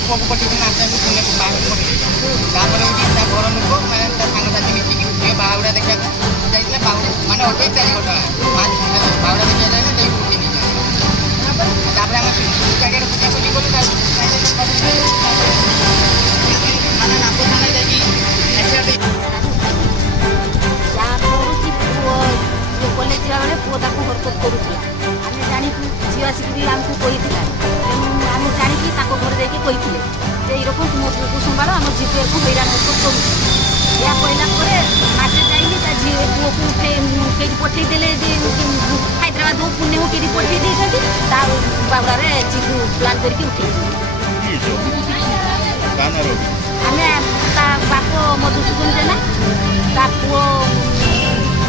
पुआ पटेबे नाचने पुणे बाहर तापर घर लोक मैंने सांगसाथी मिसिक झील बाहुड़ा देखा जाइए बाहुड़ा मानने 28 तारीख बाहुड़ा देखा जाए उठी नहीं तापर आम जगह पूजा पूजी कलु माने नाप थाना जाकि कॉलेज जा बेले पुआ ताको हरकत करूला आम जाणी झी आसिक आमको कही आम जाणी घर जाकि कही एरकम मो पुक संभाल आम झी को हैरान हरकत करूँ या कहला मासे जाइए झी पुओ को उठे पठेदेले हैदराबाद हो पुणे हो कि पठे बाबुर झी को प्लान करके उठे आम बाप मधुसूदन जेना पुओ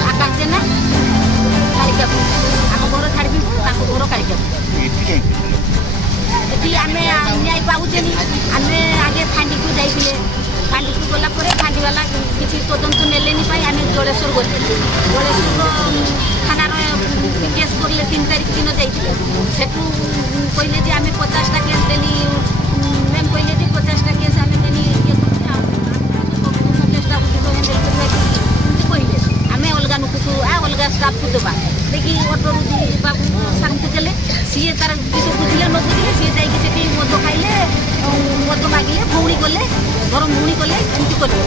आकाश जेना कालिका आम घर छाड़ी घर कालिका ये आम न्याय पाऊे आम आगे फांडी को जाइए फांडी को गलापर फांडी वाला किसी तदंत नेले आम जलेश्वर गलु जलेश्वर थानार केस करले 3 तारीख दिन जाइए सेठू कहले आम 50टा केस देली मैम कहले 50टा केस आम देली 50टा कहले आम अलग नुक को अलग स्टाफ को देवा देखिए अटो बाबू सार को देले सी तार किस बुझे न बुझे सी जाकि मद खाइले मद मागिले भौणी कले घर भौणी कले एमती कले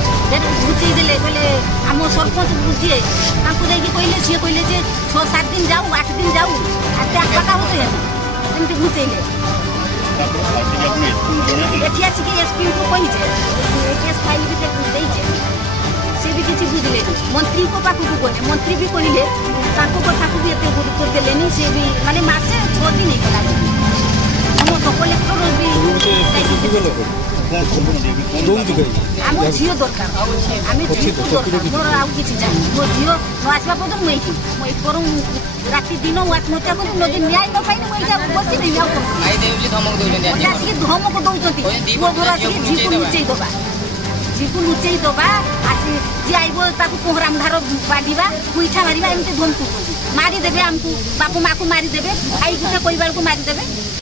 बुझेदेले कहले आम सरपंच बुझे कहले सी कहले 6-7 दिन जाऊ 8 दिन जाऊ आते आका होते एमती बुझेले एठी आसिक एसपी को कही केस फाइल भी देचे सी भी किसी बुझले मंत्री को पाखक गले मंत्री भी कहले कथा को भी एत गुरुत्व देले सी भी माने मासे 6 दिन होगा हम तो कलेक्टर भी आम झील दरकार आम झील दरकार मोर आउ कि जाए मो झील न आसवा पर्यटन मुझे करूँ राति दिन आत्महत्या कर नदी न्याय न पाई मुझे बस आसिक धमक दौरान पुओ घर आसिक झी को लुचई दबा झी को लुचई दबा आसी जी आइब पोहराम धार बांधा गुईठा मार एमती धमकू मारिदेवे आमको बाप माँ को मारिदेवे भाई को कही बेलू मारिदेवे।